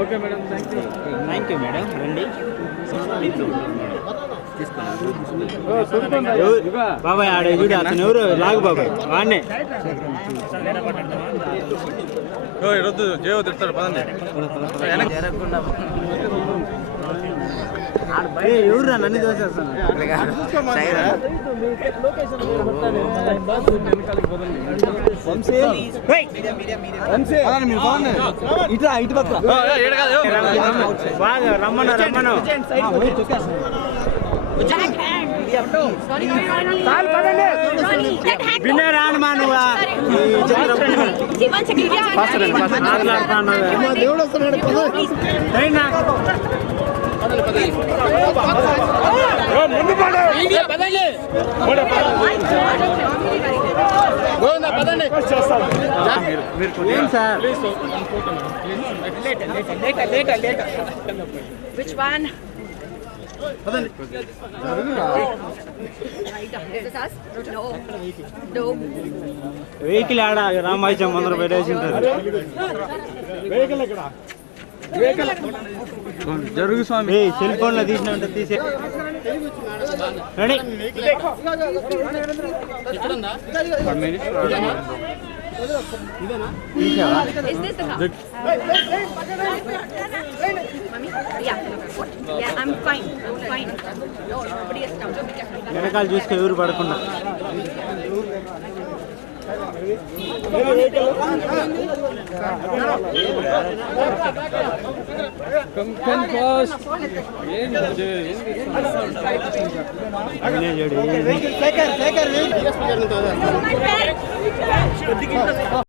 Okay madam, thank you madam. రండి బాబాయ్ ఆడ చూడు, అతను ఎవరు లాగు బాబాయ్ వాడినే ఎవరురా నన్ను దోసేస్తాను. ఇటు పక్క బాగా రమ్మను రమ్మను. వినరాను మా నువ్వు ఏం sir Which one? Is this us? No. No. Vehicle ఆడ రామాయచం ముందర పెట్టేసి ఉంటారు. జరుగు స్వామి. సెల్ ఫోన్ లో తీసిన ఉంటే తీసే ready. Is this the car? Mommy? Yeah. What? Yeah, I'm fine. I'm fine. No, nobody is down. Don't be careful. వెనకాల చూసుకొని ఎవరు పడకుండా.